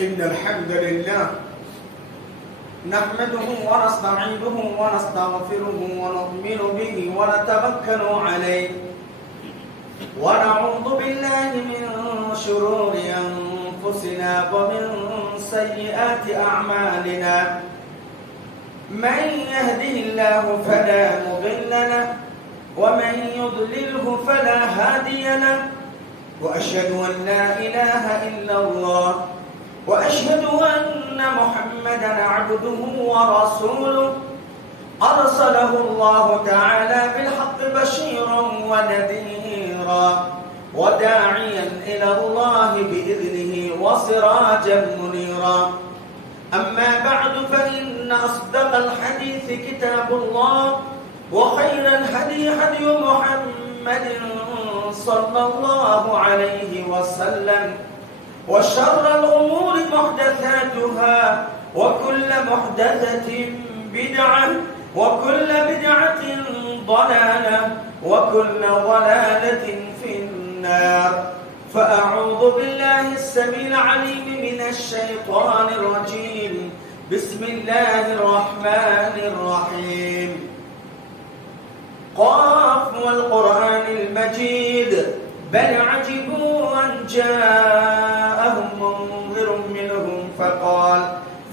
إن الحمد لله نحمده ونستعينه ونستغفره ونؤمن به ونتوكل عليه ونعوذ بالله من شرور أنفسنا ومن سيئات أعمالنا من يهده الله فلا مضل له ومن يضلله فلا هادي له وأشهد أن لا إله إلا الله وأشهد أن محمدا عبده ورسوله أرسله الله تعالى بالحق بشيرا ونذيرا وداعيا إلى الله بإذنه وسراجا منيرا أما بعد فإن أصدق الحديث كتاب الله وخير الهدي هدي محمد صلى الله عليه وسلم وشر الأمور محدثاتها وكل محدثة بدعة وكل بدعة ضلالة وكل ضلالة في النار فأعوذ بالله السميع العليم من الشيطان الرجيم بسم الله الرحمن الرحيم قاف والقرآن المجيد بل عجبوا أن جاءهم منذر منهم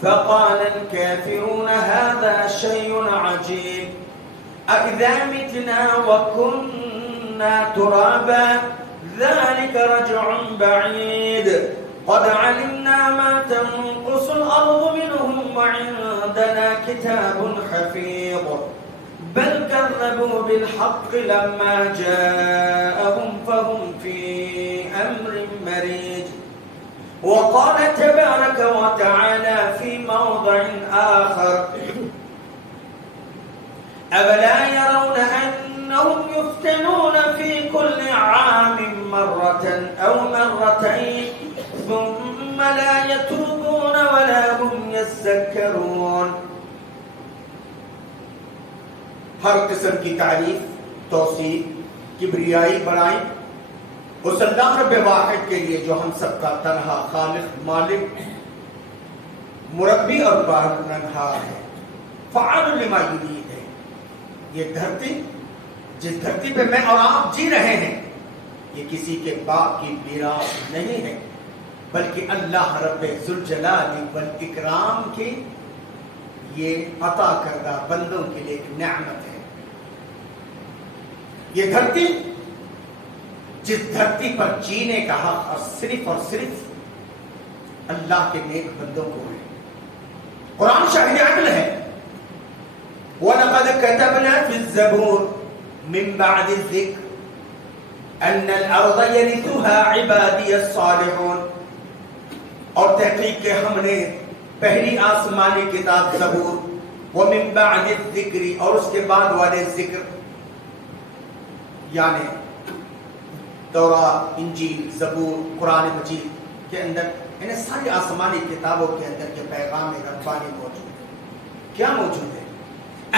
فقال الكافرون هذا شيء عجيب أإذا متنا وكنا ترابا ذلك رجع بعيد قد علمنا ما تنقص الأرض منهم وعندنا كتاب حفيظ بل كذبوا بالحق لما جاءهم فهم في أمر مريج وقال تبارك وتعالى في موضع آخر أولا يرون أنهم يفتنون في كل عام مرة أو مرتين ثم لا يتوبون ولا هم يذكرون ہر قسم کی تعریف توصیف کبریائی بڑائی اس اللہ رب واحد کے لیے جو ہم سب کا تنہا خالق مالک مربی اور بارنہار ہے فعال لما یرید ہے یہ دھرتی جس دھرتی پہ میں اور آپ جی رہے ہیں یہ کسی کے باپ کی میراث نہیں ہے بلکہ اللہ رب ذوالجلال والاکرام کی یہ عطا کردہ بندوں کے لیے ایک نعمت ہے یہ دھرتی جس دھرتی پر جینے کا حق اور صرف اللہ کے نیک بندوں کو ہے قرآن شاہد عدل ہے وَلَقَدْ كَتَبْنَا فِي الزَّبُورِ مِن بَعْدِ الذِّكْرِ أَنَّ الْأَرْضَ يَرِثُهَا عِبَادِيَ الصَّالِحُونَ اور تحقیق کہ ہم نے پہلی آسمانی کتاب زبور وَمِن بَعْدِ الذِّكْرِ اور اس کے بعد والے ذکر یعنی تورات انجیل زبور قرآن مجید کے اندر انہیں ساری آسمانی کتابوں کے اندر کے پیغام ربانی موجود ہے کیا موجود ہے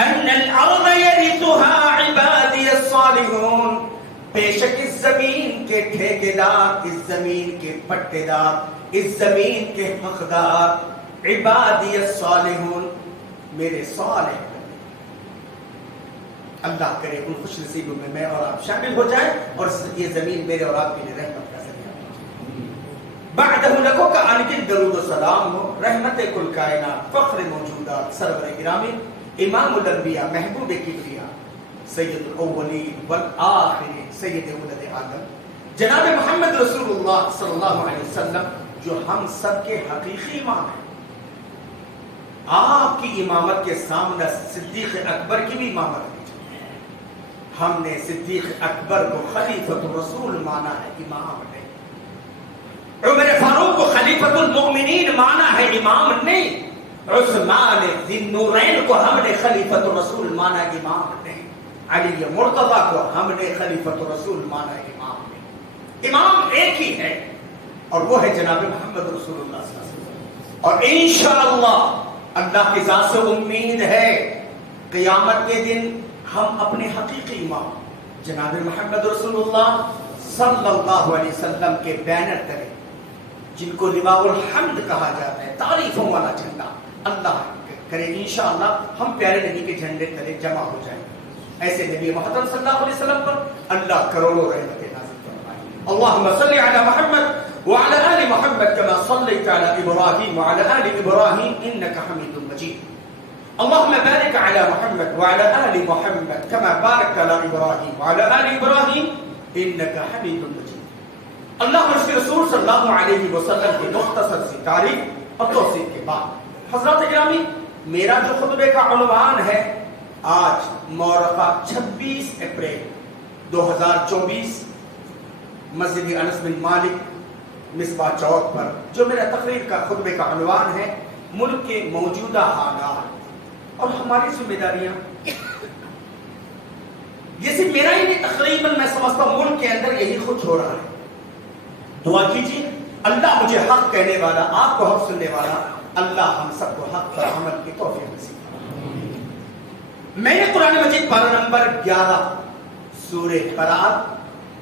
ان الارض یرثها عبادی الصالحون بے شک اس زمین کے ٹھیکیدار اس زمین کے پٹےدار اس زمین کے حقدار عبادی الصالحون میرے صالح اللہ کرے ان خوش نصیبوں میں میں اور آپ شامل ہو جائیں اور یہ زمین میرے اور آپ کے لیے رحمت کا ذریعہ بعدہ لکھو کا انگل درود و سلام ہو رحمت کل کائنات فخر موجودات سرور گرامی امام الانبیاء محبوب کبریا سید الاولین والآخرین سید ولد آدم جناب محمد رسول اللہ صلی اللہ علیہ وسلم جو ہم سب کے حقیقی امام ہیں آپ کی امامت کے سامنے صدیق اکبر کی بھی امامت ہے ہم نے صدیق اکبر کو خلیفۃ الرسول مانا ہے امام نہیں عمر فاروق کو خلیفۃ المؤمنین مانا ہے امام نہیں عثمان ذی النورین کو ہم نے خلیفۃ الرسول مانا ہے امام نہیں علی مرتضی کو ہم نے خلیفۃ الرسول مانا ہے امام نہیں امام ایک ہی ہے اور وہ ہے جناب محمد رسول اللہ صلی اللہ علیہ وسلم اور انشاءاللہ اللہ کی ذات سے امید ہے قیامت کے دن ہم اپنے حقیقی امام جناب محمد رسول اللہ صلی اللہ علیہ وسلم کے بینر کریں جن کو لواء الحمد کہا جاتا ہے، تعریفوں والا جھنڈا، اللہ کرے انشاءاللہ ہم پیارے نبی کے جھنڈے تلے جمع ہو جائیں. ایسے نبی محترم صلی اللہ علیہ وسلم پر اللہ کروڑوں رحمتیں نازل فرمائے. اللہم صلی علی محمد وعلی آل محمد کما صلیت علی ابراہیم وعلی آل ابراہیم انک حمید مجید. اللہم بارک علی محمد وعلی آل محمد کما بارکت علی ابراہیم وعلی آل ابراہیم انک حمید مجید. اللہ اور اس کے رسول صلی اللہ علیہ وسلم کی مختصر سی تعریف اور توصیف کے بعد حضرات گرامی، میرا جو خطبے کا عنوان ہے آج مورخہ 26 اپریل 2024 مسجد انس بن مالک مصباح چوک پر جو میرا تقریر کا خطبے کا عنوان ہے ملک کے موجودہ حالات اور ہماری ذمہ داریاں. یہ صرف میرا ہی نہیں، تقریباً میں سمجھتا ہوں ملک کے اندر یہی کچھ ہو رہا ہے. دعا کیجیے اللہ مجھے حق کہنے والا، آپ کو حق سننے والا، اللہ ہم سب کو حق پر عمل کی توفیق نصیب فرمائے. میں نے قرآن مجید پارہ نمبر 11 سورہ برات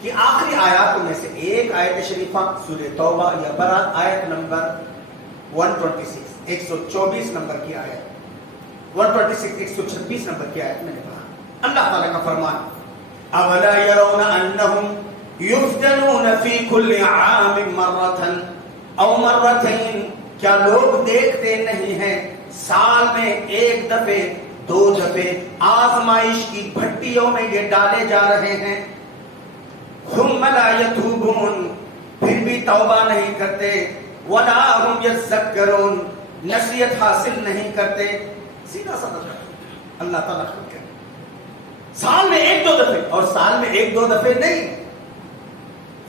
کی آخری آیاتوں میں سے ایک آیت شریفہ سورہ توبہ یا برات آیت نمبر 126 124 نمبر کی آیت 126 126 نمبر کی آیت میں نے پڑھا. اللہ تعالیٰ کا فرمان اولا يرون انہم یفتنون فی کل عام مرۃ او مرتین، کیا لوگ دیکھتے نہیں ہیں سال میں ایک دفعے دو دفعے آزمائش کی بھٹیوں میں یہ ڈالے جا رہے ہیں. ثم لا یتوبون، پھر بھی توبہ نہیں کرتے. ولا هم یذکرون، نصیحت حاصل نہیں کرتے. سیدھا سمجھ اللہ تعالیٰ خود کہے سال میں ایک دو دفعے، اور سال میں ایک دو دفعے نہیں،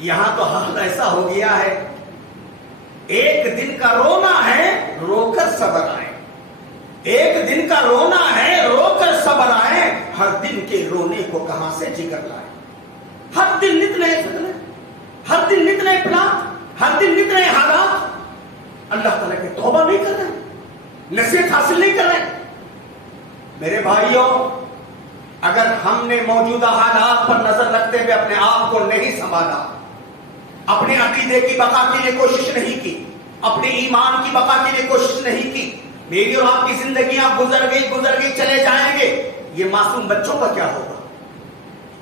یہاں تو حال ایسا ہو گیا ہے ایک دن کا رونا ہے رو کر صبر آئے، ایک دن کا رونا ہے رو کر صبر آئے. ہر دن کے رونے کو کہاں سے جگر لائے. ہر دن نت نئے فتنے، ہر دن نت نئے پلان، ہر دن نت نئے حالات. اللہ تعالیٰ کے توبہ نہیں کر رہے، نصیحت حاصل نہیں کر رہے. میرے بھائیوں، اگر ہم نے موجودہ حالات پر نظر رکھتے ہوئے اپنے آپ کو نہیں سنبھالا، اپنے عقیدے کی بقا کے لیے کوشش نہیں کی، اپنے ایمان کی بقا کے لیے کوشش نہیں کی، میری اور آپ کی زندگیاں گزر گئی چلے جائیں گے. یہ معصوم بچوں کا کیا ہوگا؟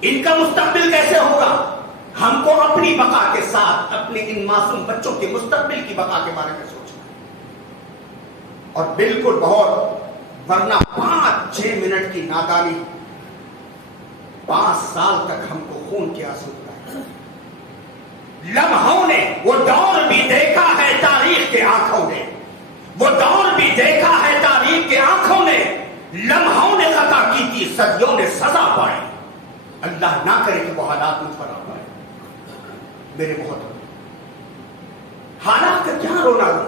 ان کا مستقبل کیسے ہوگا؟ ہم کو اپنی بقا کے ساتھ اپنے ان معصوم بچوں کے مستقبل کی بقا کے بارے میں سوچنا ہے. اور بالکل بہت، ورنہ 5-6 منٹ کی نادانی 5 سال تک ہم کو خون کے آنسو دلائے. لمحوں نے وہ دور بھی دیکھا ہے تاریخ کے آنکھوں نے، وہ دور بھی دیکھا ہے تاریخ کے آنکھوں نے. لمحوں نے خطا کی تھی، صدیوں نے سزا پائی. اللہ نہ کرے کہ وہ حالات مجھ پر آ پائے. میرے محترم، حالات کا کیا رونا رو؟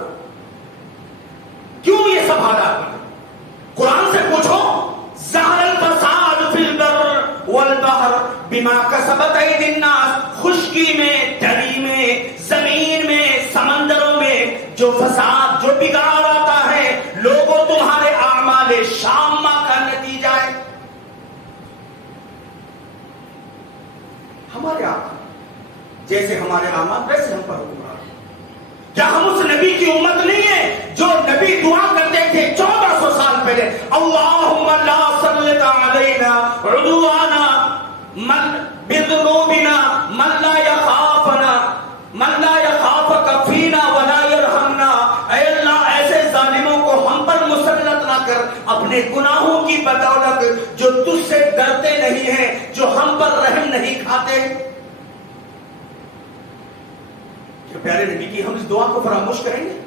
کیوں یہ سب حالات بنے؟ قرآن سے پوچھو ظہر الفساد فی البر والبحر بما کسبت ایدی الناس. خشکی میں، تری میں، زمین میں، سمندروں میں جو فساد، جو بگاڑ آتا ہے، لوگوں تمہارے اعمال شامہ کا نتیجہ ہے. ہمارے اعمال جیسے ہمارے اعمال ویسے ہم پر حکمران. کیا ہم اس نبی کی امت نہیں ہے جو نبی دعا کرتے تھے 1400 سال پہلے، اللہم لا سلط علینا عدوانا من بذنوبنا من لا یخافنا من لا یخافک فینا ولا یرحمنا. اے اللہ ایسے ظالموں کو ہم پر مسلط نہ کر اپنے گناہوں کی بدولت، جو تجھ سے ڈرتے نہیں ہیں، جو ہم پر رحم نہیں کھاتے. کہ پیارے نبی کی ہم اس دعا کو فراموش کریں گے؟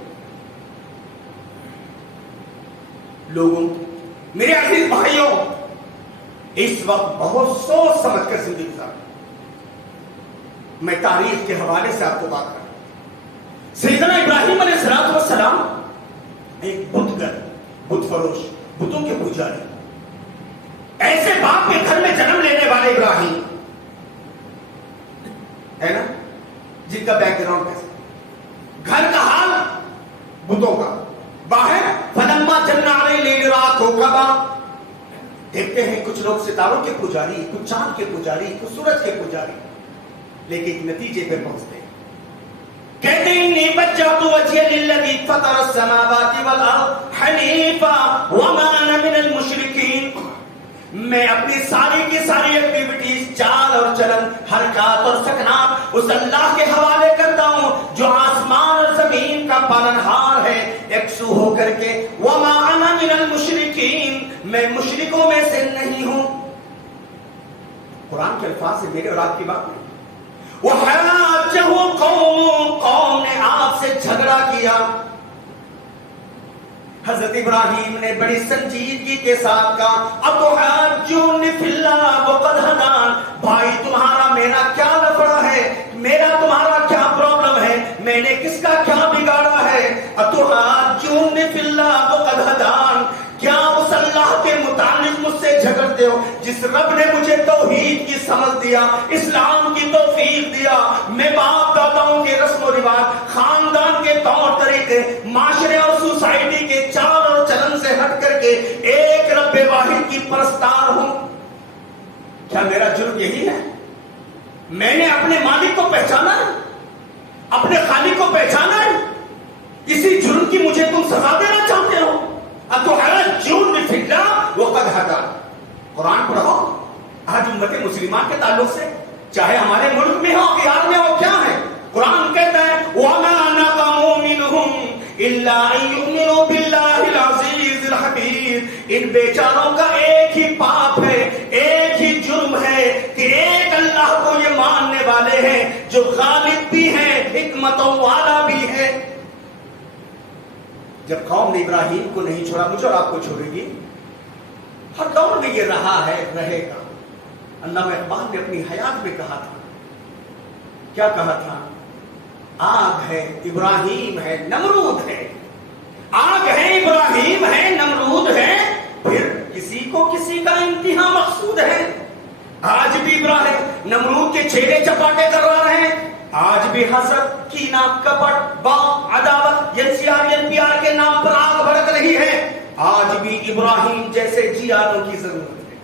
لوگوں، میرے عزیز بھائیوں، اس وقت بہت سوچ سمجھ کر زندگی گزار. میں تاریخ کے حوالے سے آپ کو بات کروں. سیدنا ابراہیم علیہ السلام ایک بت گر، بت فروش، بتوں کے پجاری، ایسے باپ کے گھر میں جنم لینے والے ابراہیم ہے نا، جن کا بیک گراؤنڈ کیسا، گھر کا حال بتوں کا، باہر فلما جن علی لیل رات کوکبا. دیکھتے ہیں کچھ لوگ ستاروں کے پجاری، کچھ چاند کے پجاری، کچھ سورج کے پجاری، لیکن ایک نتیجے پہ پہنچتے ہیں کہتے ہیں انی وجہت وجہی للذی فطر السماوات والارض حنیفا وما انا من المشرکین. میں اپنی ساری کی ساری ایکٹیویٹیز، چال اور چلن، حرکات اور سکنات اس اللہ کے حوالے کرتا ہوں جو آسمان اور زمین کا پالنہار ہے، یکسو ہو کر کے. وما انا من المشرکین، میں مشرکوں میں سے نہیں ہوں. قرآن کے الفاظ سے میرے اور آپ کی بات نہیں. وَحَاجَّهُ قَوْمٌ، نے آپ سے جھگڑا کیا. حضرت ابراہیم نے بڑی سنجیدگی کے ساتھ کہا اَتُحَاجُّونِ فِي اللَّهِ وَقَدْ هَدَانِ، بھائی تمہارا میرا کیا لفڑا ہے، میرا تمہارا کیا پرابلم ہے، میں نے کس کا کیا بگاڑا ہے. اَتُحَاجُّونِ فِي اللَّهِ وَقَدْ هَدَانِ، کیا اس اللہ کے متعلق مجھ سے جھگڑتے ہو جس رب نے مجھے توحید کی سمجھ دیا، اسلام کی توفیق دیا. میں باپ داداؤں کے رسم و رواج، خاندان کے طور طریقے، معاشرے اور سوسائٹی کے چال اور چلن سے ہٹ کر کے ایک رب واحد کی پرستار ہوں. کیا میرا جرم یہی ہے؟ میں نے اپنے مالک کو پہچانا ہے، اپنے خالق کو پہچانا ہے. اسی جرم کی مجھے تم سزا دینا چاہتے ہو. اتحاجون فی اللہ وقد ہدان. قرآن پڑھو. آج امت مسلمہ کے تعلق سے چاہے ہمارے ملک میں ہو، بہار میں ہو، کیا ہے قرآن کہتا ہے وَمَا نَقَمُوا مِنْهُمْ إِلَّا أَن يُؤْمِنُوا بِاللَّهِ الْعَزِيزِ الْحَمِيدِ. ان بیچاروں کا ایک ہی پاپ ہے، ایک ہی جرم ہے کہ ایک اللہ کو یہ ماننے والے ہیں جو غالب بھی ہیں، حکمتوں والا بھی ہے. جب قوم نے ابراہیم کو نہیں چھوڑا، مجھے اور آپ کو چھوڑے گی؟ ہر دور میں یہ رہا ہے، رہے گا. علامہ اقبال نے اپنی حیات میں کہا تھا، کیا کہا تھا؟ آگ ہے، ابراہیم ہے، نمرود ہے. آگ ہے، ابراہیم ہے، نمرود ہے، پھر کسی کو کسی کا انتہا مقصود ہے. آج بھی ابراہیم نمرود کے چھیڑے چپاٹے کر رہے ہیں. آج بھی حسد، کینہ، کپٹ، باغ، عداوت، NCR کے نام پر آگ بھڑک رہی ہے. آج بھی ابراہیم جیسے جیانوں کی ضرورت ہے.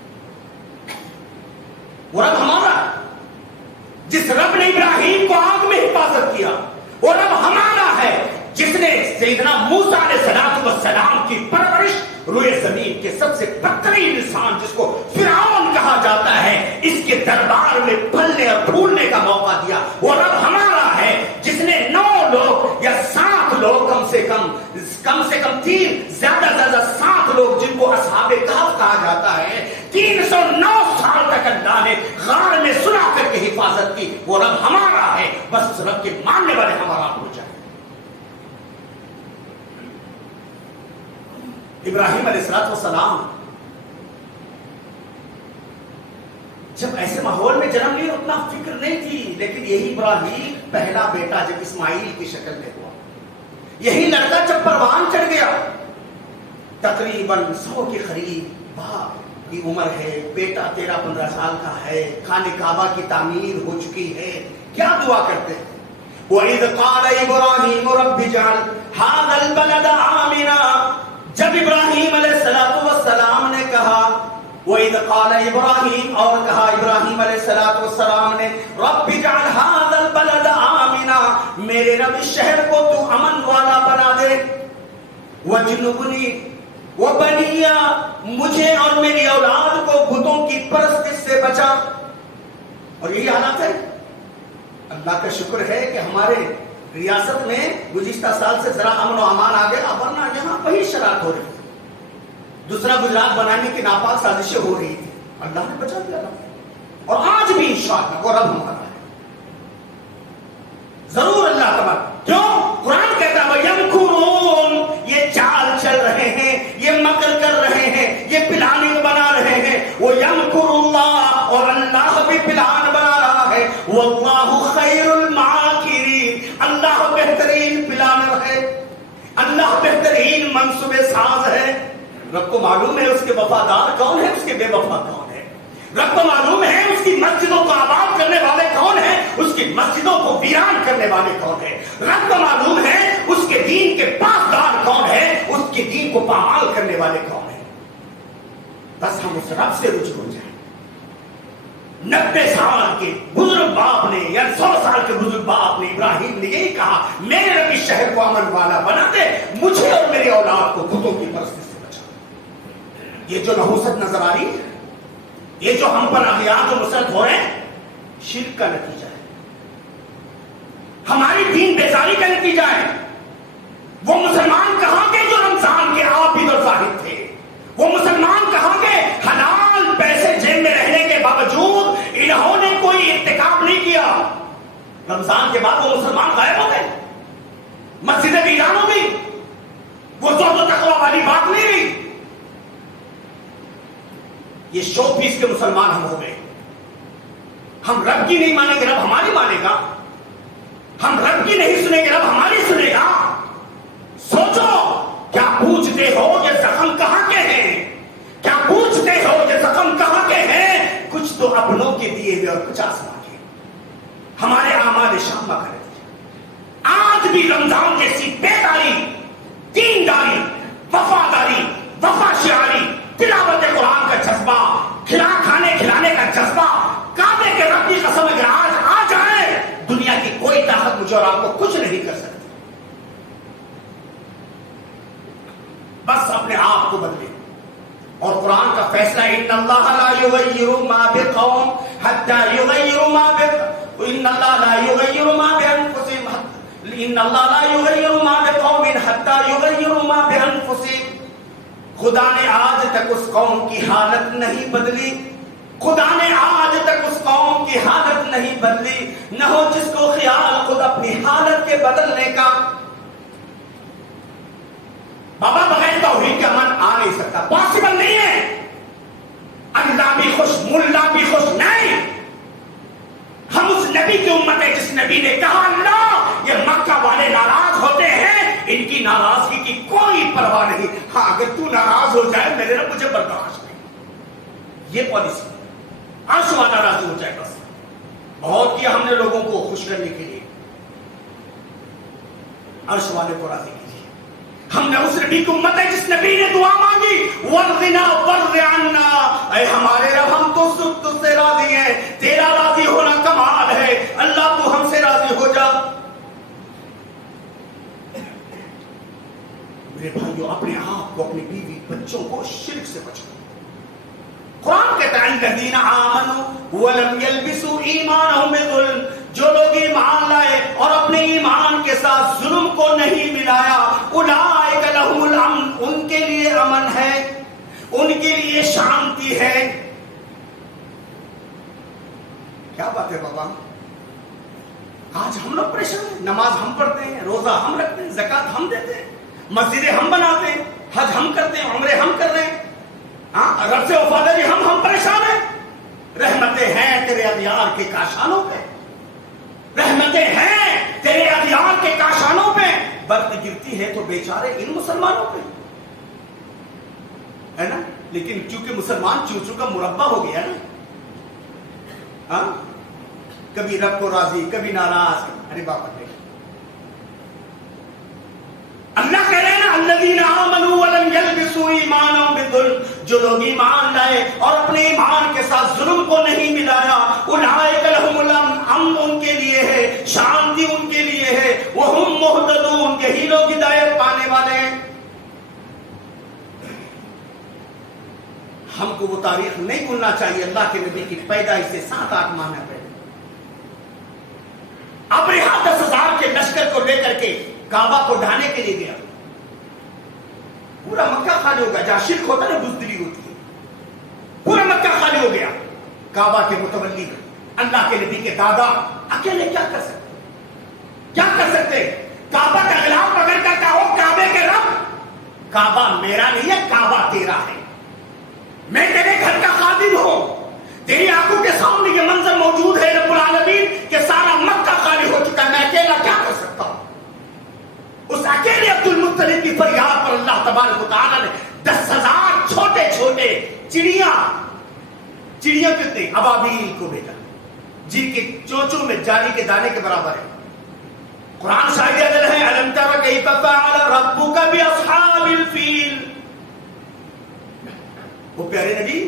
وہ رب ہمارا، جس رب نے ابراہیم کو آگ میں حفاظت کیا، وہ رب ہمارا ہے جس نے سیدنا موسیٰ علیہ السلام کی پرورش روئے زمین کے سب سے بدترین انسان جس کو فرعون کہا جاتا ہے، اس کے دربار میں پھلنے اور پھولنے کا موقع دیا. وہ رب ہمارا ہے جس نے 9 لوگ یا 7 لوگ کم سے کم 3 زیادہ 7 لوگ جن کو اصحاب کہف کہا جاتا ہے، 309 سال تک اللہ نے غار میں سلا کر کے حفاظت کی. وہ رب ہمارا ہے، بس اس رب کے ماننے والے ہمارا ہو جائے. ابراہیم علیہ السلام جب ایسے ماحول میں جنم لیا اتنا فکر نہیں تھی، لیکن یہی ابراہیم پہلا بیٹا جب اسماعیل کی شکل میں ہوا، یہی لڑکا جب پروان چڑھ گیا، تقریباً 100 کے قریب باپ کی عمر ہے، بیٹا 13-15 سال کا ہے، خانہ کعبہ کی تعمیر ہو چکی ہے. کیا دعا کرتے ہیں؟ وَإِذْ قَالَ إِبْرَاهِيمُ رَبِّ اجْعَلْ هَٰذَا الْبَلَدَ آمِنًا. جب ابراہیم علیہ السلام نے کہا، وَإِذْ قَالَ إِبْرَاهِيمُ، اور کہا ابراہیم علیہ السلام نے، رَبِّ اجْعَلْ هَٰذَا الْبَلَدَ آمِنًا، میرے رب اس شہر کو تو امن والا بنا دے. وَاجْنُبْنِي وَبَنِيَّ، مجھے اور میری اولاد کو بتوں کی پرستش سے بچا. اور یہی حالات ہے. اللہ کا شکر ہے کہ ہمارے ریاست میں گزشتہ سال سے ذرا امن و امان آ گیا، ورنہ یہاں وہی شرارت ہو رہی تھی. دوسرا گجرات بنانے کی ناپاک سازشیں ہو رہی تھی. اللہ نے بچا دیا. اور آج بھی انشاءاللہ وہ رب ہمارا ہے. ضرور اللہ تبارک. کیوں؟ قرآن کہتا ہے وَيَمْكُرُونَ، یہ چال چل رہے ہیں، یہ مکر کر رہے ہیں، یہ پلاننگ بنا رہے ہیں. وَيَمْكُرُ اللَّهُ، اور اللہ بھی پلان بنا رہا ہے. وَاللَّهُ خَيْرُ الْمَاكِرِينَ، اللہ بہترین پلانر ہے، اللہ بہترین منصوبے ساز ہے. رب کو معلوم ہے اس کے وفادار کون ہے، اس کے بے وفا کون ہے. رب کو معلوم ہے اس کی مسجدوں کو آباد کرنے والے کون ہیں، اس کی مسجدوں کو ویران کرنے والے کون ہیں. رب کو معلوم ہے اس کے دین کے پاسدار کون ہیں، اس کے دین کو پامال کرنے والے کون ہیں. بس ہم اس رب سے رجوع ہو جائیں. 90 سال کے بزرگ باپ نے یا 100 سال کے بزرگ باپ نے ابراہیم نے یہی کہا میرے رب اس شہر کو امن والا بنا دے, مجھے اور میری اولاد کو بتوں کی پرستی سے بچا. یہ جو نحوست نظر آ رہی ہے, یہ جو ہم پر اغیار جو مسلط ہو رہے ہیں, شرک کا نتیجہ ہے, ہماری دین بیزاری کا نتیجہ ہے. وہ مسلمان کہاں کے جو رمضان کے عابد اور زاہد تھے, وہ مسلمان کہاں کے حلال پیسے جیب میں رہنے کے باوجود انہوں نے کوئی ارتکاب نہیں کیا. رمضان کے بعد وہ مسلمان غائب ہو گئے, مسجدیں ویران ہو گئی, وہ زہد و تقویٰ والی بات نہیں رہی. یہ شو پیس کے مسلمان ہم ہو گئے. ہم رب کی نہیں مانیں گے, رب ہماری مانے گا. ہم رب کی نہیں سنیں گے, رب ہماری سنے گا. سوچو, کیا پوچھتے ہو یہ زخم کہاں کے ہیں؟ کیا پوچھتے ہو یہ زخم کہاں کے ہیں؟ کچھ تو اپنوں کے دیے ہوئے اور کچھ آسمان کے. ہمارے اعمال شامہ کرے تھے. آج بھی رمضان جیسی بیداری, دینداری, وفاداری, وفا شعاری, تلاوت قرآن کا جذبہ, کھانے کھلانے کا جذبہ, کعبے کے رب کی قسم اگر آج آ جائے, دنیا کی کوئی طاقت مجھے اور آپ کو کچھ نہیں کر سکتی. بس اپنے آپ کو بدلے. اور قرآن کا فیصلہ ان اللہ لا یغیر ما بقوم حتى یغیروا ما ان اللہ لا یغیر ما بانفسهم ان اللہ لا یغیر ما بقوم حتى یغیروا ما بانفسهم. خدا نے آج تک اس قوم کی حالت نہیں بدلی, خدا نے آج تک اس قوم کی حالت نہیں بدلی. نہ ہو جس کو خیال خود اپنی حالت کے بدلنے کا. بابا بغیر توحید کا من آ نہیں سکتا, پاسبل نہیں ہے. اللہ بھی خوش, ملا بھی خوش نہیں. ہم اس نبی کی امت ہے جس نبی نے کہا اللہ یہ مکہ والے ناراض ہوتے ہیں, ان کی ناراضگی کی کوئی پرواہ نہیں. ہاں اگر تو ناراض ہو جائے میرے رب مجھے برداشت نہیں. یہ پالیسی, عرش والا راضی ہو جائے بس. بہت کیا ہم نے لوگوں کو خوش کرنے کے لیے, عرش والے کو راضی کیجیے. ہم نے اس نبی کی امت ہے جس نبی نے دعا مانگی وَرْضِنَا وَرْضِ عَنَّا, اے ہمارے رب ہم تو سب تجھ سے راضی ہیں, تیرا راضی ہونا کمال ہے, اللہ تو ہم سے راضی ہو جا. میرے بھائیو, اپنے آپ کو, اپنی بیوی بچوں کو شرک سے بچاؤ. قرآن کہتا ہے الذین آمنوا ولم یلبسوا ایمانہم بظلم, جو لوگ ایمان لائے اور اپنے ایمان کے ساتھ ظلم کو نہیں ملایا, اولئک لہم الامن, ان کے لیے امن ہے, ان کے لیے شانتی ہے. کیا بات ہے بابا, آج ہم لوگ پریشان ہیں. نماز ہم پڑھتے ہیں, روزہ ہم رکھتے ہیں, زکوٰۃ ہم دیتے ہیں, مسجدیں ہم بناتے ہیں, حج ہم کرتے ہیں, عمرے ہم کر رہے ہیں. ہاں رب سے وفاداری ہم پریشان ہیں. رحمتیں ہیں تیرے ادیار کے کاشانوں پہ, رحمتیں ہیں تیرے ادیار کے کاشانوں پہ. برف گرتی ہے تو بیچارے ان مسلمانوں پہ ہے نا. لیکن کیونکہ مسلمان چوچو کا مربع ہو گیا نا, ہاں کبھی رب کو راضی کبھی ناراض. ارے باپ نے اللہ کہہ رہے ہیں نا الذین آمنوا ولم یلبسوا ایمانہم بظلم, جو لوگ ایمان لائے اور اپنے ایمان کے ساتھ ظلم کو نہیں ملایا, اولئک لہم الامن, امن ان کے لیے ہے, شانتی ان کے لیے ہے, وہم مہتدون, یہی لوگ ہدایت پانے والے ہیں. ہم کو وہ تاریخ نہیں بھولنا چاہیے اللہ کے نبی کی پیدائش سے 7-8 ماہ پہلے. اب یہاں 10,000 کے لشکر کو لے کر کے کعبہ کو ڈھانے کے لیے گیا. پورا مکہ خالی ہو گیا. جہاں شرک ہوتا ہے نا بزدلی ہوتی ہے. پورا مکہ خالی ہو گیا. کعبہ کے متولی اللہ کے نبی کے دادا اکیلے کیا کر سکتے, کیا کر سکتے؟ کعبہ کا خلاف پکڑ کر کہو کعبے کے رب, کعبہ میرا نہیں ہے, کعبہ تیرا ہے, میں تیرے گھر کا خادم ہوں. تیری آنکھوں کے سامنے یہ منظر موجود ہے رب العالمین کہ سارا مکہ خالی ہو چکا ہے, میں اکیلا کیا کر سکتا ہوں؟ اس اکیلے عبد المطلب کی فریاد پر اللہ تبارک و تعالی نے 10,000 چھوٹے چھوٹے چڑیاں کتنے ابابیل کو بھیجا, جن کے چونچوں میں جالی کے دانے کے برابر ہے. قرآن شاہد عدل ہے الم تر کیف فعل ربک باصحاب الفیل. وہ پیارے نبی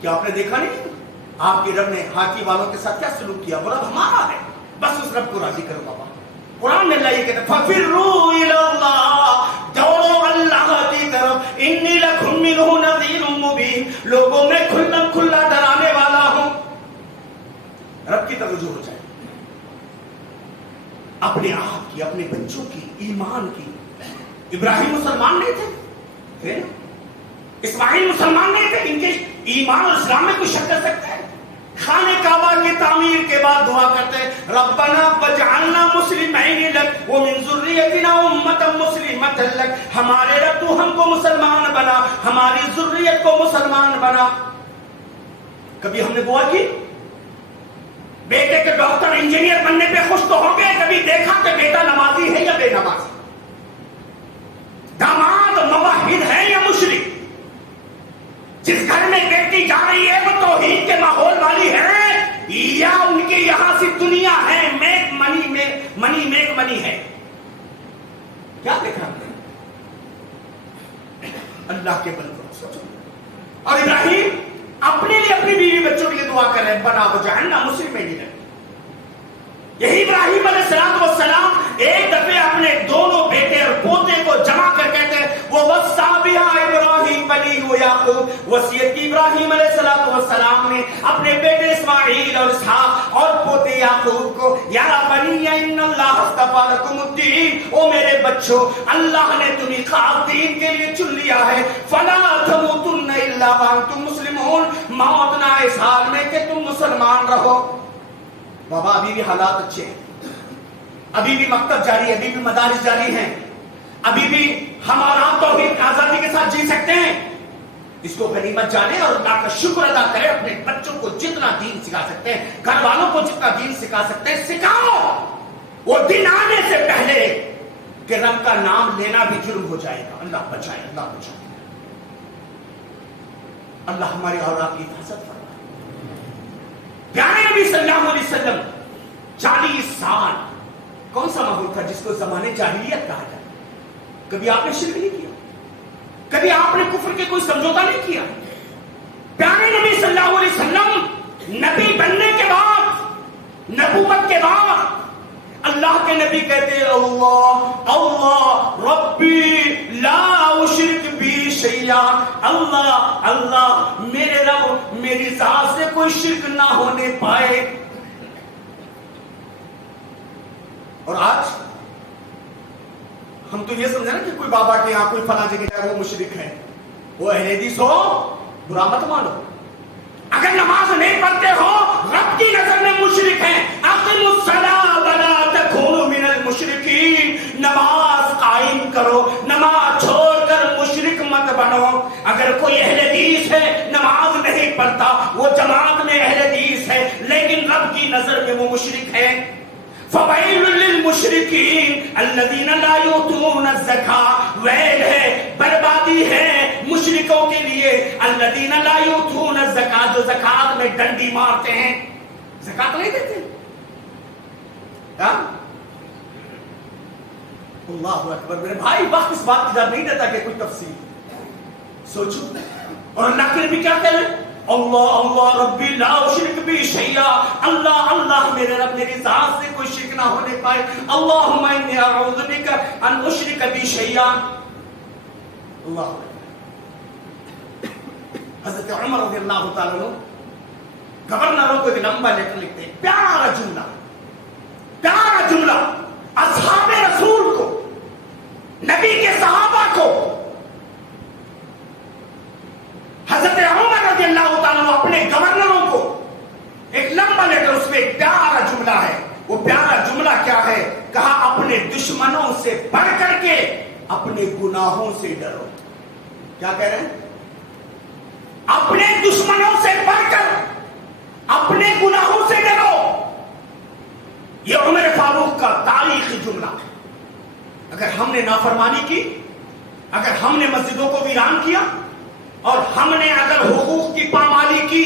کیا آپ نے دیکھا نہیں آپ کے رب نے ہاکی والوں کے ساتھ کیا سلوک کیا؟ وہ رب ہمارا ہے، بس اس رب کو راضی کرو بابا۔ قرآن میں اللہ یہ کہتا ہے فَفِرُّوا إِلَى اللَّهِ، دوڑو اللہ کی طرف، إِنِّي لَكُمْ مِنْهُ نَذِيرٌ مُبِينٌ، لوگوں میں کھلم کھلا ڈرانے والا ہوں۔ رب کی توجہ ہو جائے، اپنے آپ کی، اپنے بچوں کی، ایمان کی۔ ابراہیم مسلمان نہیں تھے، اسماعیل مسلمان نہیں تھے، ان کے ایمان اور اسلام میں کوئی شک کر سکتا ہے؟ خانہ کعبہ کی تعمیر کے بعد دعا کرتے ہیں ربنا وجعلنا مسلمین لک ومن ذریتنا امة مسلمة لک، ہمارے رب تو ہم کو مسلمان بنا، ہماری ذریت کو مسلمان بنا۔ کبھی ہم نے دعا کی بیٹے کے ڈاکٹر انجینئر بننے پہ خوش تو ہو گئے، کبھی دیکھا کہ بیٹا نمازی ہے یا بے نمازی، داماد موحد ہے یا مشرک؟ جس گھر میں بیٹی جا رہی ہے وہ توحید کے ماحول والی ہے یا ان کے یہاں سے دنیا ہے، میک منی ہے؟ کیا دیکھا ہم نے؟ اللہ کے بندوں سوچو۔ اور ابراہیم اپنے لیے، اپنی بیوی بچوں کے لیے دعا کر رہے ہیں بنا وجعلنا مسلمین لک۔ یہی ابراہیم علیہ السلام ایک دفعہ اپنے دونوں بیٹے اور پوتے کو جمع کر کہتے ہیں وَوَصَّىٰ بِهَا إِبْرَاهِيمُ بَنِيهِ وَيَعْقُوبُ، وصیت کی ابراہیم علیہ السلام نے اپنے بیٹے اسماعیل اور اسحاق اور پوتے یعقوب کو، یا بنی ان اللہ اصطفیٰ لکم الدین، او میرے بچوں اللہ نے تمہیں خاص دین کے لیے چن لیا ہے، فَلَا تَمُوتُنَّ إِلَّا وَأَنْتُمْ مُسْلِمُونَ، موت نہ اس حال میں کہ تم مسلمان رہو۔ بابا ابھی بھی حالات اچھے ہیں، ابھی بھی مکتب جاری ہے، ابھی بھی مدارس جاری ہیں، ابھی بھی ہم آرام توحید آزادی کے ساتھ جی سکتے ہیں۔ اس کو غنیمت جانے اور اللہ کا شکر ادا کرے، اپنے بچوں کو جتنا دین سکھا سکتے ہیں، گھر والوں کو جتنا دین سکھا سکتے ہیں سکھاؤ۔ وہ دن آنے سے پہلے کہ رب کا نام لینا بھی جرم ہو جائے گا۔ اللہ بچائے، اللہ بچائے، اللہ ہماری اولاد کی حفاظت فرمائے۔ پیارے نبی صلی اللہ علیہ وسلم 40 سال کون سا ماحول تھا جس کو زمانے جاہلیت کہا جاتا؟ کبھی آپ نے شرک نہیں کیا، کبھی آپ نے کفر کے کوئی سمجھوتا نہیں کیا۔ پیارے نبی صلی اللہ علیہ وسلم نبی بننے کے بعد، نبوت کے بعد اللہ کے نبی کہتے اللہ اللہ ربی لا اشرک بی شیئا، اللہ اللہ میرے رب میری ذات سے کوئی شرک نہ ہونے پائے۔ اور آج ہم تو یہ سمجھیں نا کہ کوئی بابا کے یہاں کوئی فلاں جگہ ہے وہ مشرک ہے، وہ اہل حدیث ہو برا مت مانو۔ اگر نماز نہیں پڑھتے ہو رب کی نظر میں مشرک ہیں، اقیموا الصلاۃ ولا تکونوا من المشرکین، نماز قائم کرو، نماز چھوڑ کر مشرک مت بنو۔ اگر کوئی اہل حدیث ہے نماز نہیں پڑھتا، وہ جماعت میں اہل حدیث ہے لیکن رب کی نظر میں وہ مشرک ہے۔ فَوَيْلٌ لِّلْمُشْرِكِينَ الَّذِينَ لَا يُؤْتُونَ الزَّكَاةَ، ویل ہے، بربادی ہے مشرکوں کے لیے، الَّذِينَ لَا يُؤْتُونَ الزَّكَاةَ، جو زکات میں ڈنڈی مارتے ہیں، زکات نہیں دیتے۔ اللہ اکبر میرے بھائی، وقت اس بات کی اجازت نہیں دیتا کہ کوئی تفصیل سوچو۔ اور اللہ کے نبی کیا کہہ رہے ہیں؟ اللہ اللہ ربی لا اشرک بی شیئا، اللہ اللہ میرے رب میری ذات سے کوئی شرک نہ ہونے پائے۔ اللہم انی اعوذ بک ان اشرک بی شیئا۔ اللہ حضرت عمر رضی اللہ تعالیٰ عنہ گورنروں کو ایک لمبا لیٹر لکھتے ہیں، پیارا جملہ، پیارا جملہ، اصحاب رسول کو، نبی کے صحابہ کو۔ حضرت عمر رضی اللہ تعالیٰ اپنے گورنروں کو ایک لمبا لیٹر، اس میں ایک پیارا جملہ ہے۔ وہ پیارا جملہ کیا ہے؟ کہا اپنے دشمنوں سے بڑھ کر کے اپنے گناہوں سے ڈرو۔ کیا کہہ رہے ہیں؟ اپنے دشمنوں سے بڑھ کر اپنے گناہوں سے ڈرو۔ یہ عمر فاروق کا تاریخی جملہ ہے۔ اگر ہم نے نافرمانی کی، اگر ہم نے مسجدوں کو ویران کیا، اور ہم نے اگر حقوق کی پامالی کی،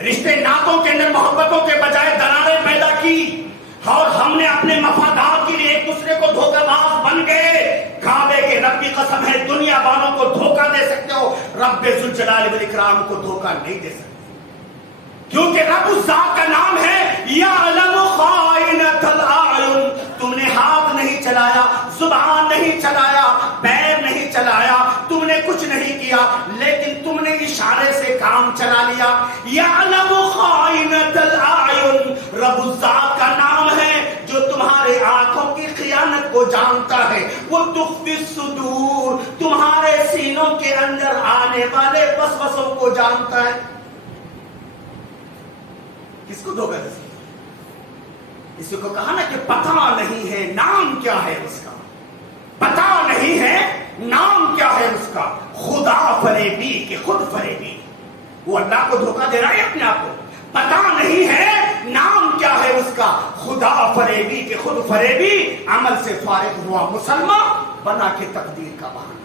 رشتے ناتوں کے اندر محبتوں کے بجائے دراریں پیدا کی، اور ہم نے اپنے مفادات کے لیے ایک دوسرے کو دھوکہ باز بن گئے، کعبے کے رب کی قسم ہے دنیا والوں کو دھوکہ دے سکتے ہو، رب ذوالجلال والاکرام کو دھوکہ نہیں دے سکتے۔ کیونکہ رب اس ذات کا نام ہے یعلم خائنۃ الاعین. تم نے ہاتھ نہیں چلایا، زبان نہیں چلایا، پیر نہیں چلایا، تم نے کچھ نہیں کیا، لیکن تم نے اشارے سے کام چلا لیا. یعلم خائنۃ الاعین، رب اس ذات کا نام ہے جو تمہارے آنکھوں کی خیانت کو جانتا ہے. وہ تخفی الصدور، تمہارے سینوں کے اندر آنے والے وسوسوں کو جانتا ہے. کس کو دھوکہ دے؟ اس کو کہا نا کہ پتہ نہیں ہے نام کیا ہے اس کا، پتہ نہیں ہے نام کیا ہے اس کا. خدا فریبی کہ خود فریبی، وہ اللہ کو دھوکہ دے رہا ہے اپنے آپ کو. پتہ نہیں ہے نام کیا ہے اس کا، خدا فریبی کہ خود فریبی. عمل سے فارغ ہوا مسلمان، بنا کے تقدیر کا بہانہ.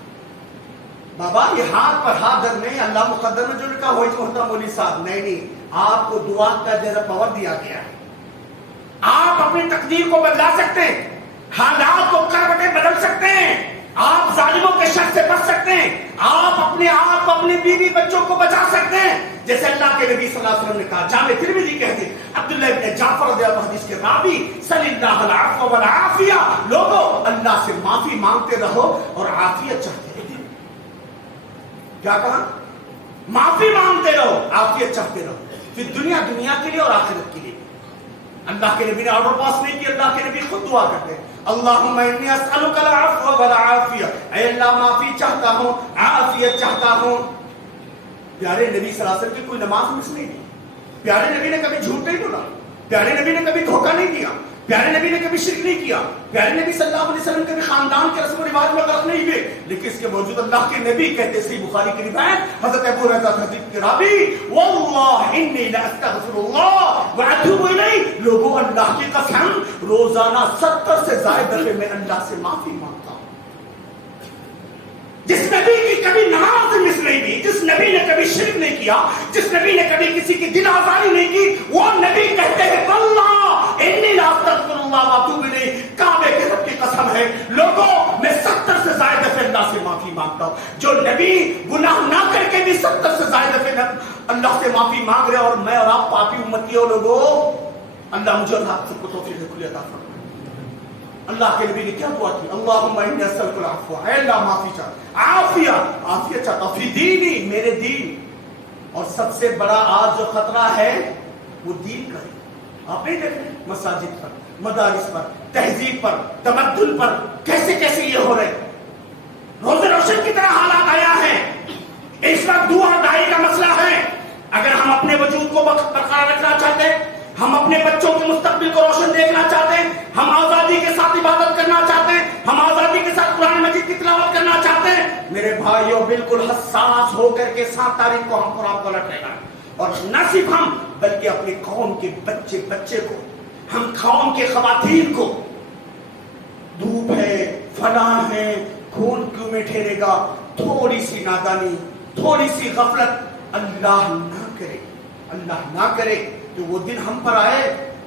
بابا یہ ہاتھ پر ہاتھ دھرنے اللہ مقدر میں جو لکھا ہوئی ہوتا مولوی صاحب، نہیں، آپ کو دعا کا جیسا پاور دیا گیا ہے. آپ اپنی تقدیر کو بدلا سکتے ہیں، حالات کو کروٹیں بدل سکتے ہیں، آپ ظالموں کے شر سے بچ سکتے ہیں، آپ اپنے آپ اپنی بیوی بچوں کو بچا سکتے ہیں. جیسے اللہ کے نبی صلی اللہ علیہ وسلم نے کہا، جامع ترمذی کہتے ہیں، عبداللہ ابن جعفر رضی اللہ عنہ حدیث کے راوی، صلی اللہ العفو والعافیہ، لوگوں اللہ سے معافی مانگتے رہو اور عافیت چاہتے رہو. کیا کہا؟ معافی مانگتے رہو، عافیت چاہتے رہو، پھر دنیا کے لیے اور آخرت کے لیے. اللہ کے نبی نے آرڈر پاس نہیں کیا، اللہ کے نبی خود دعا کرتے ہیں، اللہم انی اسألک العفو والعافیہ، اے اللہ معافی چاہتا ہوں، عافیت چاہتا ہوں. پیارے نبی صلی اللہ علیہ وسلم کی کوئی نماز مس نہیں دی، پیارے نبی نے کبھی جھوٹ نہیں بولا، پیارے نبی نے کبھی دھوکہ نہیں دیا، پیارے نبی نے کبھی شرک نہیں کیا، پیارے نبی صلی اللہ علیہ وسلم کبھی خاندان کے رسم و رواج میں غرق نہیں ہوئے. لیکن اس کے باوجود اللہ کے نبی کہتے، صحیح بخاری کی روایت، حضرت ابو ہریرہ حدیث کے راوی، واللہ انی لاستغفر اللہ واتوب الیہ، لوگوں اللہ کی قسم روزانہ 70 سے زائد دفعے میں اللہ سے معافی مانگتا ہوں. جس نبی کی کبھی نماز مس نہیں دی، جس نبی نے کبھی شرک نہیں کیا، جس نبی نے کبھی کسی کی دل آزاری نہیں کی، وہ نبی کہتے ہیں واللہ انی لاستغفر اللہ واتوب الیہ، کعبے کے رب کی قسم ہے لوگوں میں 70 سے زائد دفعے اللہ سے معافی مانگتا ہوں. جو نبی گناہ نہ کر کے بھی 70 سے زائد دفعے اللہ سے معافی مانگ رہے، اور میں اور آپ پاپی امتیوں لوگوں، اللہ مجھے اور آپ سب کو توفیق کلی عطا فرمائے. اللہ کے نبی نے کیا دعا کی؟ اللہم انی اسألک العفو، اے اللہ معافی چاہتا، عافیت چاہتا فی دینی، میرے دین. اور سب سے بڑا آج جو خطرہ ہے وہ دین کا ہے. آپ نہیں دیکھ رہے مساجد پر، مدارس پر، تہذیب پر، تمدن پر کیسے کیسے یہ ہو رہے. روز روشن کی طرح حالات آیا ہے. اس وقت دو دائی کا مسئلہ ہے. اگر ہم اپنے وجود کو برقرار رکھنا چاہتے ہیں، ہم اپنے بچوں کے مستقبل کو روشن دیکھنا چاہتے ہیں، ہم آزادی کے ساتھ عبادت کرنا چاہتے ہیں، ہم آزادی کے ساتھ قرآن مجید کی تلاوت کرنا چاہتے ہیں، میرے بھائیوں بالکل حساس ہو کر کے 7 تاریخ کو ہم قرآن کو لٹے گا. اور نہ صرف ہم بلکہ اپنے قوم کے بچے کو، ہم قوم کے خواتین کو، دھوپ ہے، فلاں ہے، خون کیوں میں ٹھہرے گا، تھوڑی سی نادانی، تھوڑی سی غفلت، اللہ نہ کرے کہ وہ دن ہم پر آئے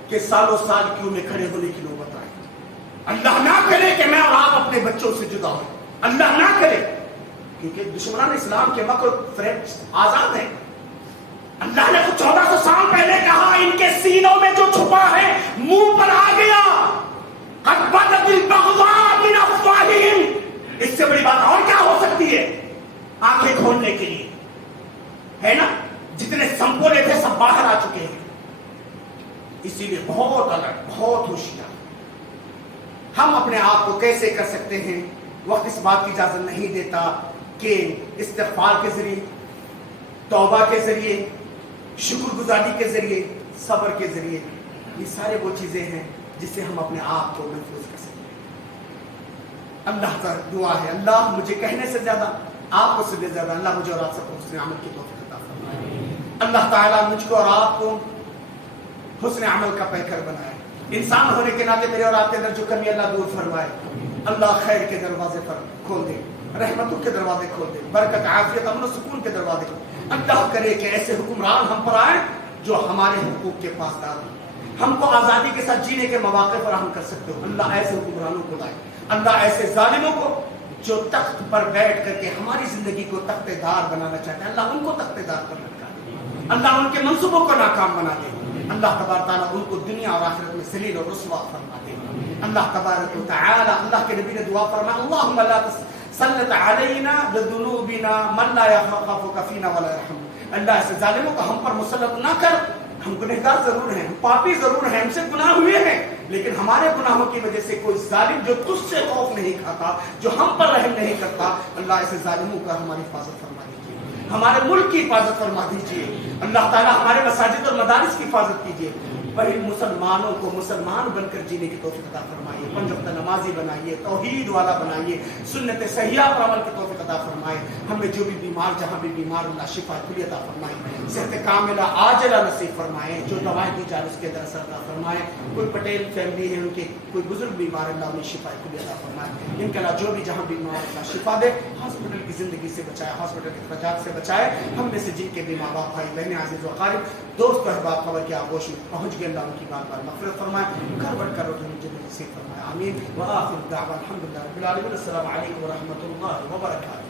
کہ سالوں سال کیوں میں کھڑے ہونے کی نوبت آئے. اللہ نہ کرے کہ میں اور آپ اپنے بچوں سے جدا ہوں، اللہ نہ کرے، کیونکہ دشمنان اسلام کے مکر فریب آزاد ہیں. اللہ نے 1400 سال پہلے کہا ان کے سینوں میں جو چھپا ہے منہ پر آ گیا. قد بدت البغضاء من افواہہم، اس سے بڑی بات اور کیا ہو سکتی ہے؟ آنکھیں کھولنے کے لیے ہے نا، جتنے سنپولے تھے سب باہر آ چکے ہیں. اسی لیے بہت الگ، بہت ہوشیار. ہم اپنے آپ کو کیسے کر سکتے ہیں؟ وقت اس بات کی اجازت نہیں دیتا کہ استغفار کے ذریعے، توبہ کے ذریعے، شکر گزاری کے ذریعے، صبر کے ذریعے، یہ سارے وہ چیزیں ہیں جس سے ہم اپنے آپ کو محفوظ کر سکتے ہیں. اللہ کا دعا ہے، اللہ مجھے کہنے سے زیادہ، آپ کو سننے سے زیادہ، اللہ مجھے اور آپ سب کو حسن عمل کی توفیق عطا فرمائے. اللہ تعالیٰ مجھ کو اور آپ کو حسن عمل کا پیکر بنائے. انسان ہونے کے ناطے میرے اور آپ کے اندر جو کمی اللہ دور فرمائے. اللہ خیر کے دروازے پر کھول دے، رحمتوں کے دروازے کھول دے، برکت، عافیت، امن و سکون کے دروازے کھول. اللہ کرے کہ ایسے حکمران ہم پر آئیں جو ہمارے حقوق کے پاسدار ہوں، ہم کو آزادی کے ساتھ جینے کے مواقع فراہم کر سکتے ہو. اللہ ایسے حکمرانوں کو لائے، اللہ ایسے ظالموں کو جو تخت پر بیٹھ کر کے ہماری زندگی کو تختے دار بنانا چاہتے ہیں، اللہ ان کو تختے دار پر لٹکا دے. اللہ ان کے منصوبوں کو ناکام بنا دے. اللہ تبارک تعالیٰ ان کو دنیا اور آخرت میں ذلیل اور رسوا فرما دے. اللہ تبارک و تعالیٰ, اللہ کے نبی نے دعا فرمایا, اللہم لا تسلط علینا بذنوبنا من لا یخافک فینا ولا یرحمنا. اللہ ایسے ظالموں کو ہم پر مسلط نہ کر. ہم گنہگار ضرور ہیں, ہم پاپی ضرور ہیں, ہم سے گناہ ہوئے ہیں, لیکن ہمارے گناہوں کی وجہ سے کوئی ظالم جو تجھ سے خوف نہیں کھاتا, جو ہم پر رحم نہیں کرتا, اللہ ایسے ظالموں کا ہماری حفاظت فرما دیجیے, ہمارے ملک کی حفاظت فرما دیجیے. اللہ تعالیٰ ہمارے مساجد اور مدارس کی حفاظت کیجیے. بڑی مسلمانوں کو مسلمان بن کر جینے کی توفیق عطا فرمائیے, 5 وقت نمازی بنائیے, توحید والا بنائیے, سنت صحیحہ پر عمل کی توفیق عطا فرمائے. ہمیں جو بھی بیمار, جہاں بھی بیمار, اللہ شفا کلی عطا فرمائے, صحت کاملہ عاجلہ نصیب فرمائے, جو دوائیں دی جائے اس کے اندر اثر عطا فرمائے. کوئی پٹیل فیملی ہے, ان کے کوئی بزرگ بیمار, اللہ انہیں شفا کلی عطا فرمائے. ان کے علاوہ جو بھی جہاں بیمار, اللہ شفا دے, ہاسپٹل کی زندگی سے بچائے, ہاسپٹل کے اخراجات سے بچائے. ہم میں سے جن کے بھی ماں باپ, بھائی بہنیں, عزیز و اقارب, دوست و احباب خبر کے آغوش میں پہنچ گئے, اللہ ان کی بار بار مغفرت فرمائے, گھر بڑھ کر جنت نصیب فرمائے. آمین. وآخر دعوانا الحمدللہ رب العالمین. السلام علیکم ورحمۃ اللہ وبرکاتہ.